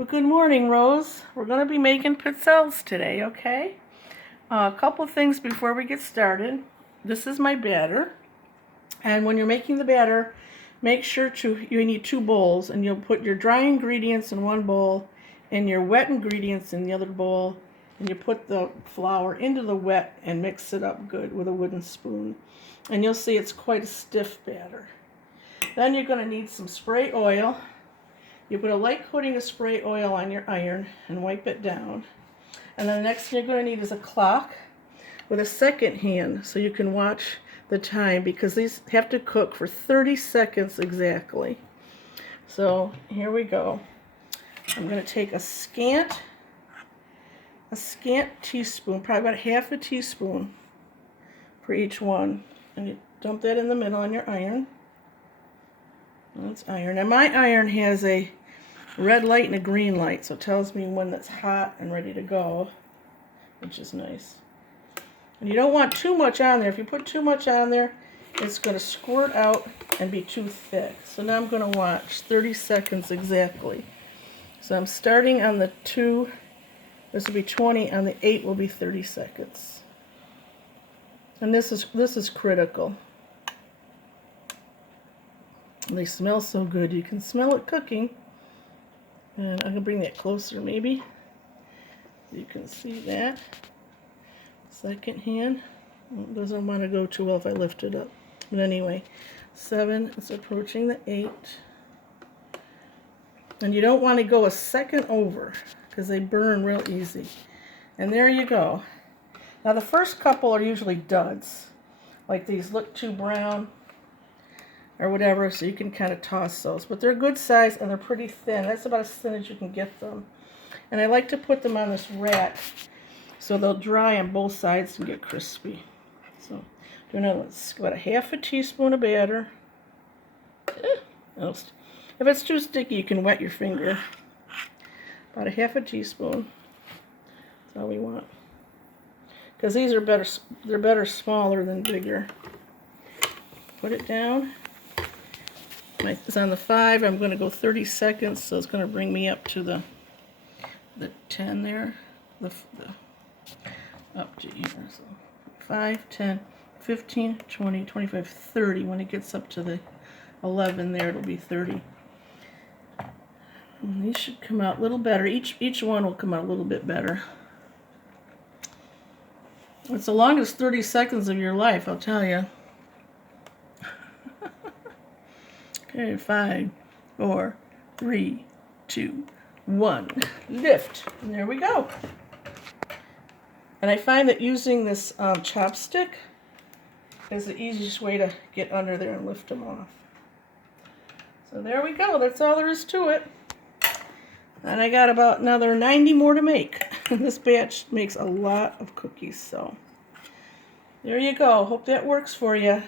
Well, good morning, Rose. We're going to be making pizzelles today, okay? A couple things before we get started. This is my batter. And when you're making the batter, make sure you need 2 bowls, and you'll put your dry ingredients in one bowl and your wet ingredients in the other bowl, and you put the flour into the wet and mix it up good with a wooden spoon. And you'll see it's quite a stiff batter. Then you're going to need some spray oil. You put a light coating of spray oil on your iron and wipe it down. And then the next thing you're going to need is a clock with a second hand so you can watch the time, because these have to cook for 30 seconds exactly. So here we go. I'm going to take a scant teaspoon, probably about half a teaspoon for each one. And you dump that in the middle on your iron. That's iron. And my iron has a red light and a green light, so it tells me when that's hot and ready to go, which is nice. And you don't want too much on there. If you put too much on there, it's going to squirt out and be too thick. So now I'm going to watch 30 seconds exactly. So I'm starting on the 2, this will be 20, on the 8 will be 30 seconds. And this is critical. They smell so good. You can smell it cooking. And I'm going to bring that closer maybe. You can see that. Second hand. It doesn't want to go too well if I lift it up. But anyway, 7 is approaching the 8. And you don't want to go a second over because they burn real easy. And there you go. Now the first couple are usually duds. Like these look too brown or whatever, so you can kind of toss those. But they're good size and they're pretty thin. That's about as thin as you can get them. And I like to put them on this rack so they'll dry on both sides and get crispy. So do another one. About a half a teaspoon of batter. If it's too sticky, you can wet your finger. About a half a teaspoon. That's all we want. Because these are better, they're better smaller than bigger. Put it down. It's on the 5. I'm going to go 30 seconds, so it's going to bring me up to the 10 there. Up to here. So 5, 10, 15, 20, 25, 30. When it gets up to the 11 there, it'll be 30. And these should come out a little better. Each one will come out a little bit better. It's the longest 30 seconds of your life, I'll tell you. Okay, 5, 4, 3, 2, 1. Lift. And there we go. And I find that using this chopstick is the easiest way to get under there and lift them off. So there we go. That's all there is to it. And I got about another 90 more to make. This batch makes a lot of cookies, so there you go. Hope that works for you.